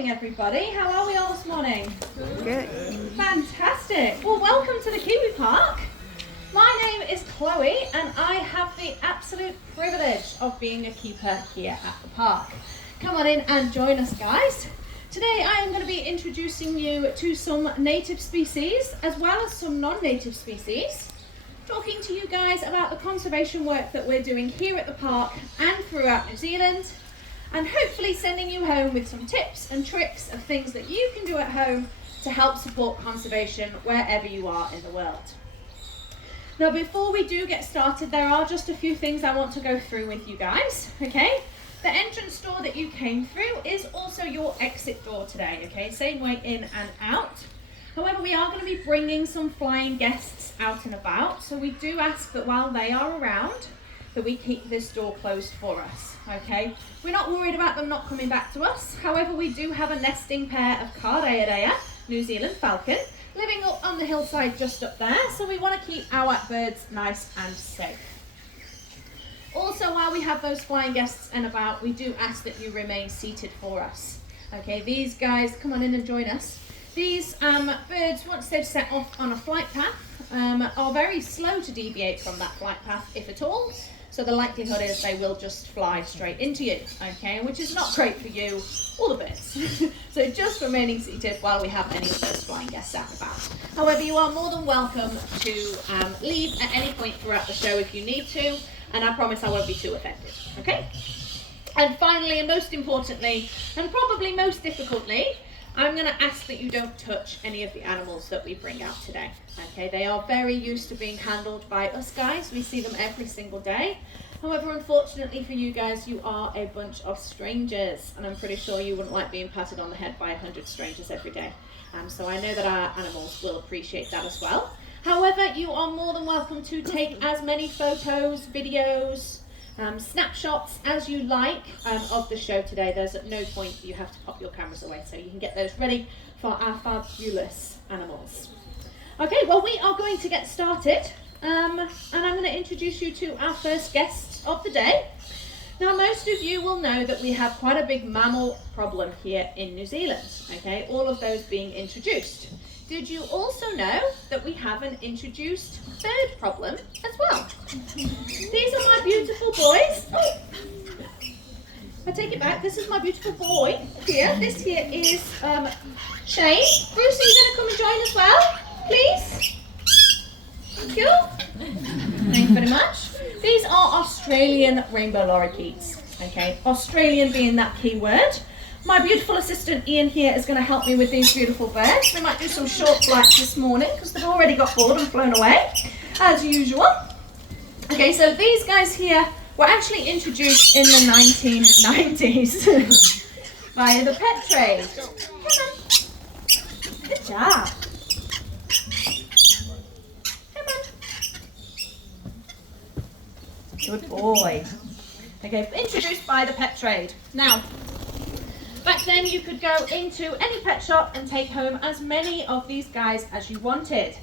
Everybody, how are we all this morning? Good. Fantastic. Well, welcome to the Kiwi Park. My name is Chloe and I have the absolute privilege of being a keeper here at the park. Come on in and join us, guys. Today I am going to be introducing you to some native species as well as some non-native species, talking to you guys about the conservation work that we're doing here at the park and throughout New Zealand, and hopefully sending you home with some tips and tricks of things that you can do at home to help support conservation wherever you are in the world. Now, before we do get started, there are just a few things I want to go through with you guys, okay? The entrance door that you came through is also your exit door today, okay? Same way in and out. However, we are going to be bringing some flying guests out and about, so we do ask that while they are around, that we keep this door closed for us, okay? We're not worried about them not coming back to us. However, we do have a nesting pair of Cardaea, New Zealand falcon, living up on the hillside just up there, so we want to keep our birds nice and safe. Also, while we have those flying guests and about, we do ask that you remain seated for us. Okay, these guys, come on in and join us. These birds, once they've set off on a flight path, are very slow to deviate from that flight path, if at all. So the likelihood is they will just fly straight into you, okay, which is not great for you or the birds. So just remaining seated while we have any of those flying guests out and about. However, you are more than welcome to leave at any point throughout the show if you need to, and I promise I won't be too offended, okay? And finally, and most importantly, and probably most difficultly, I'm going to ask that you don't touch any of the animals that we bring out today. Okay, they are very used to being handled by us guys. We see them every single day. However, unfortunately for you guys, you are a bunch of strangers, and I'm pretty sure you wouldn't like being patted on the head by 100 strangers every day. So I know that our animals will appreciate that as well. However, you are more than welcome to take as many photos, videos, snapshots as you like of the show today. There's at no point you have to pop your cameras away, so you can get those ready for our fabulous animals. Okay, well, we are going to get started, and I'm going to introduce you to our first guest of the day. Now, most of you will know that we have quite a big mammal problem here in New Zealand, okay, all of those being introduced. Did you also know that we have an introduced bird problem as well? These are my beautiful boys. Oh, I take it back. This is my beautiful boy here. This here is Shane. Bruce, are you going to come and join as well, please? Thank you. Thank you very much. These are Australian rainbow lorikeets. Okay, Australian being that key word. My beautiful assistant Ian here is going to help me with these beautiful birds. We might do some short flights this morning because they've already got bored and flown away, as usual. Okay, so these guys here were actually introduced in the 1990s by the pet trade. Come on. Good job. Come on. Good boy. Okay, introduced by the pet trade. Now, back then you could go into any pet shop and take home as many of these guys as you wanted.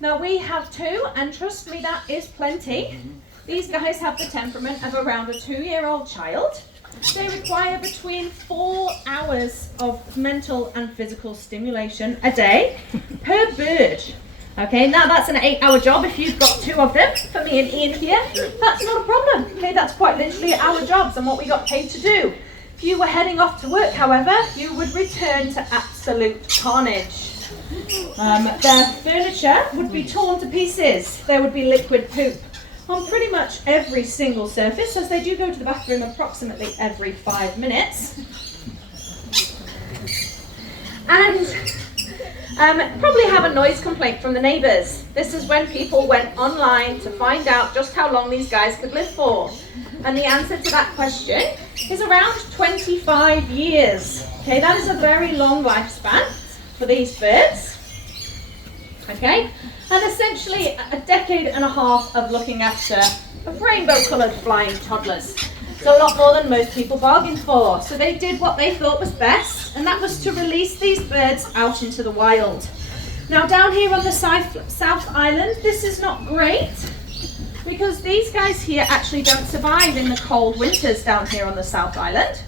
Now we have two, and trust me, that is plenty. These guys have the temperament of around a 2-year-old child. They require between 4 hours of mental and physical stimulation a day per bird. Okay, now that's an 8-hour job if you've got 2 of them. For me and Ian here, that's not a problem. Okay, that's quite literally our jobs and what we got paid to do. If you were heading off to work, however, you would return to absolute carnage. Their furniture would be torn to pieces. There would be liquid poop on pretty much every single surface, as they do go to the bathroom approximately every 5 minutes. And probably have a noise complaint from the neighbours. This is when people went online to find out just how long these guys could live for. And the answer to that question is around 25 years. Okay, that is a very long lifespan for these birds. Okay, and essentially a decade and a half of looking after rainbow-coloured flying toddlers. It's a lot more than most people bargained for. So they did what they thought was best, and that was to release these birds out into the wild. Now down here on the South Island, this is not great, because these guys here actually don't survive in the cold winters down here on the South Island.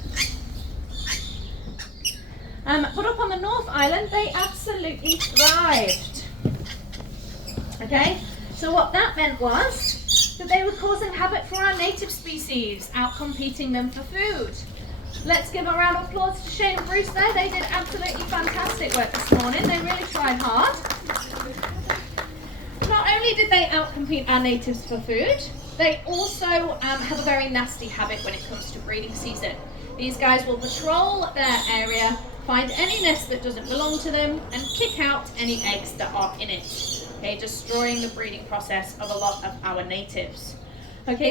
But up on the North Island, they absolutely thrived. Okay, so what that meant was that they were causing havoc for our native species, outcompeting them for food. Let's give a round of applause to Shane and Bruce there. They did absolutely fantastic work this morning. They really tried hard. Not only did they outcompete our natives for food, they also have a very nasty habit when it comes to breeding season. These guys will patrol their area, find any nest that doesn't belong to them, and kick out any eggs that are in it. Okay, destroying the breeding process of a lot of our natives. Okay.